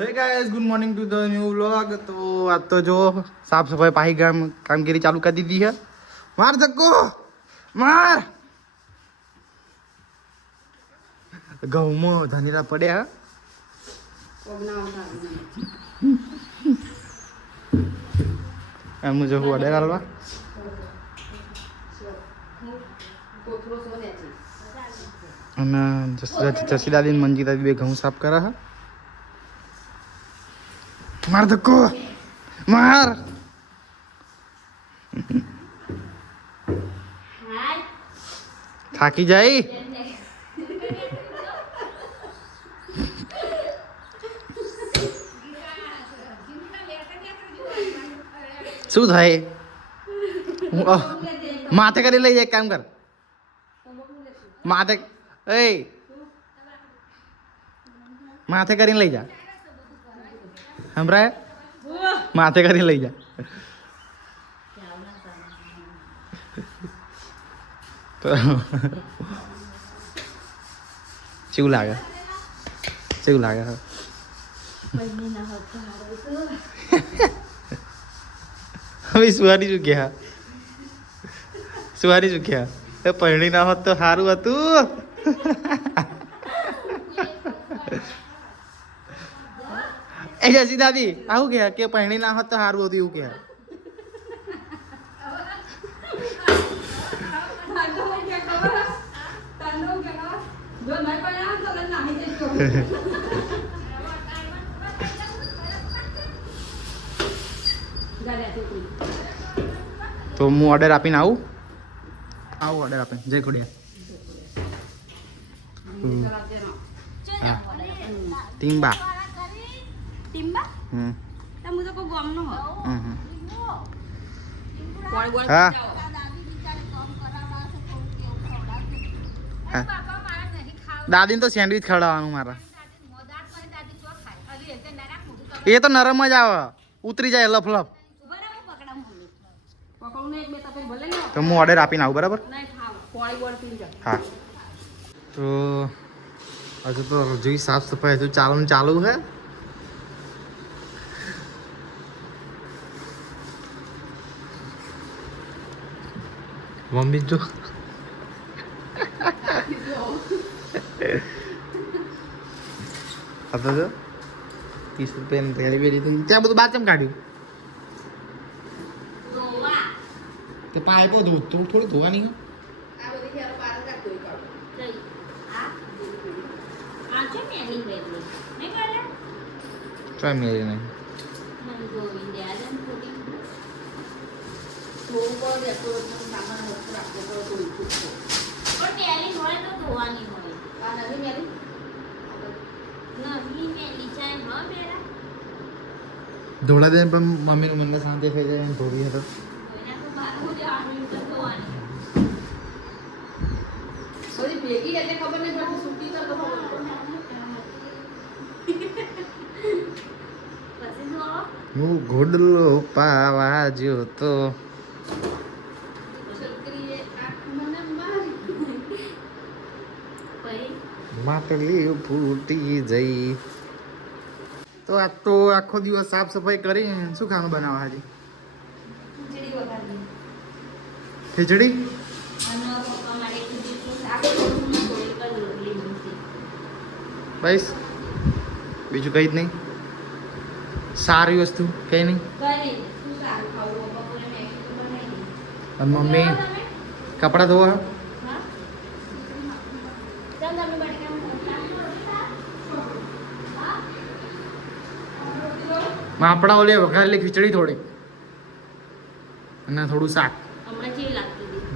Hey guys good morning to the new vlog. तो आज तो जो साफ सफाई पाही कामगिरी चालू कर दी दी है। मार धक्को मार घऊ में धनीरा पड़े एम जो हुआ डे डालवा जसी दादी मंजी दादी बे घऊ साफ करा है। मार धक्को मार થાકી જાય શું થાય માથે કરી લઈ જાય કામ કર માથે એ માથે કરીને લઈ જા હમરા માથે કરીને લઈ જા કેવું લાગે કેવું લાગે હવે સુહારી ચૂક્યા સુહારી ચૂક્યા એ પરણી ના હોત તો સારું હતું એ જસી દાદી આવું ગયા કે પરણી ના હોત તો સારું હતું એવું કહે તો હું ઓર્ડર આપીને આવું ઓર્ડર આપીને જય ખુડિયા ટીમ્બા હા દાદીને તો સેન્ડવિચ ખવડાવવાનું મારા એ તો નરમ જ આવે ઉતરી જાય લફ લફ તો હું ઓર્ડર આપીને આવું બરાબર હા તો હજુ તો રસોઈ સાફ સફાઈ હજુ ચાલુ હે મમ્મી જો आता जो 30 રૂપિયા થેલી બેરી તો ત્યાં બધું બાચમ કાઢ્યું તે પાઇપો થોડું ધોવાની હો આ બધી હેર પાર કાઢ ધોઈ કાઢ આ છે મેલી બેલી નહીં કાલે ટ્રાય મેલી નહીં મને ગોવિંદ આદમ ફોટી તો ઉપર એટલો સામાન હોત રાખો તો ધોઈ ફૂટો પણ મેલી હોય તો ધોવાની હોય આ નથી મેલી ધોળા દે પણ મમ્મીનું મને શાંતિ થઈ જાય એમ ધોવી હતો હું ઘોડલો પાવા જોતો માટલી ફૂટી જઈ તો આ તો આખો દિવસ સાફ સફાઈ કરી શું ખાવાનું બનાવવા હાજી ખીચડી બસ બીજું કઈ જ નહીં સારી વસ્તુ કઈ નહીં અને મમ્મી કપડા ધોવા આપણા ઓલે વઘારેલી ખીચડી થોડી અને થોડું શાક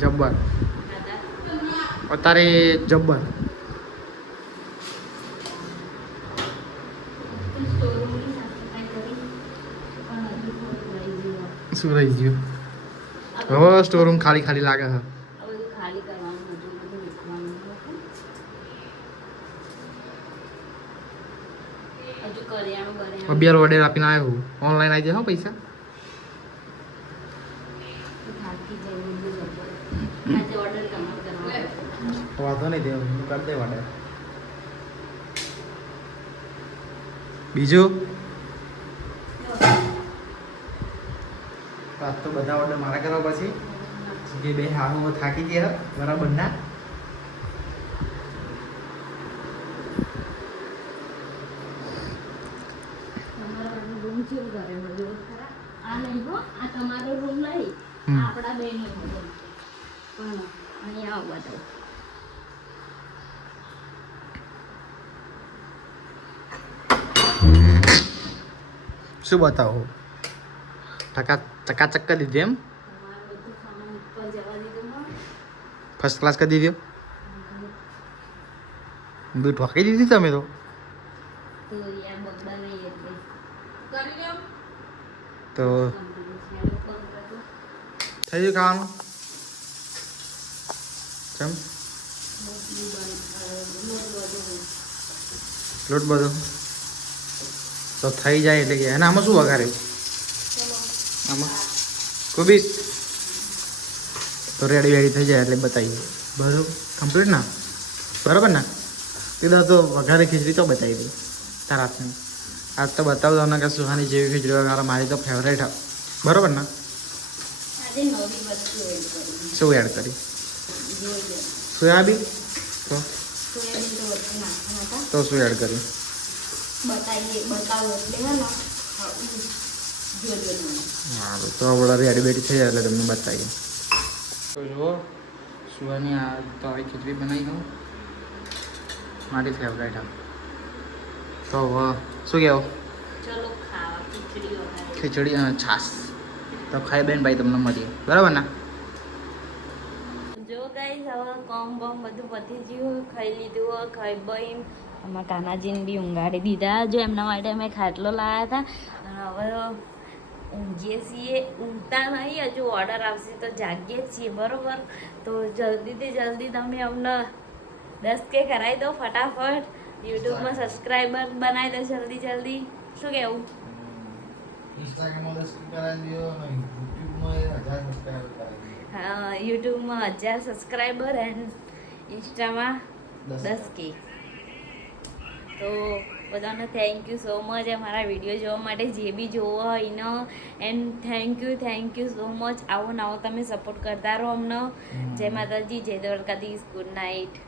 જબ્બર અત્યારે જબ્બર શું રહી ગયું હવે સ્ટોર રૂમ ખાલી ખાલી લાગે છે અબિયાર ઓર્ડર આપીને આવ્યો હું ઓનલાઈન આવી જાય હો પૈસા વાંધો નહીં દેવું કરી દે ઓર્ડર બીજું આજ તો બધા ઓર્ડર મારા કરવા પછી જે બે હારું થાકી ગયા બરાબર ના રૂમ જેવું ઘરે મળ્યો ખરા આ નહીં હો આ તમારો રૂમ નહીં આપણા બેનો રૂમ પણ અહીંયા આવો બતાવો શું બતાવો ચકાચક કરી દીધી એમ તમારું બધું સામાન ઉપર જવા દીધું હો ફર્સ્ટ ક્લાસ કરી દીધી બી ઠોકી દીધી તમે તો તો યાર બગડા નહીં એટલે કરી લો તો થઈ ગયું ખાવાનું ચમ લોટ બધો તો થઈ જાય એટલે કે અને આમાં શું વઘાર્યું આમાં કોબીસ તો રેડી થઈ જાય એટલે બતાવીએ બધું કમ્પ્લીટ ના બરાબર ના કીધા તો વઘારે ખીચડી તો બતાવી દઉં તારા હાથની આજ તો બતાવું તમને કે સુહાની જેવી ખીચડી વગર મારી તો ફેવરેટ બરાબર ને આજે નવી વસ્તુ એડ કરી શું એડ કરી જોઈ સોયાબીન તો સોયાબીન તો વસ્તુ નાખવાના હતા તો શું એડ કર્યું બતાવો એટલે હે ને જોજો તમે સારું તો આપણે રેડી બેડી થઈ જાય એટલે તમને બતાવીએ તો જુઓ સુહાની આ તો આવી ખીચડી બનાવી દઉં મારી ફેવરેટ તો હવે શું કહેવું ચલો ખાવા ખીચડી વગર ખીચડી અને છાશ તો ખાઈ બેન ભાઈ તમને મળીએ બરાબર ને જો ગાઈસ હવે કોમ બોમ બધું પતી ગયું ખાઈ લીધું ખાઈ બહીમ અમારા કાનાજીને બી ઊંઘાડી દીધા જો એમના માટે અમે ખાટલો લાવ્યા હતા અને હવે ઊંઘીએ છીએ ઊંઘતા નહીં હજુ ઓર્ડર આવશે તો જાગીએ જ છીએ બરાબર તો જલ્દીથી જલ્દી તમે અમને 10K કરાવી દો ફટાફટ યુટ્યુબમાં સબસ્ક્રાઈબર બનાવી દો જલ્દી જલ્દી શું કહેવું હા યુટ્યુબમાં 1000 સબસ્ક્રાઈબર એન્ડ ઇન્સ્ટામાં 10K તો બધાને થેન્ક યુ સો મચ અમારા વિડીયો જોવા માટે જે બી જોવો હોય એનો and thank you so much આવો નવો તમે સપોર્ટ કરતા રહો અમને જય માતાજી જય દ્વારકાધીશ ગુડ નાઇટ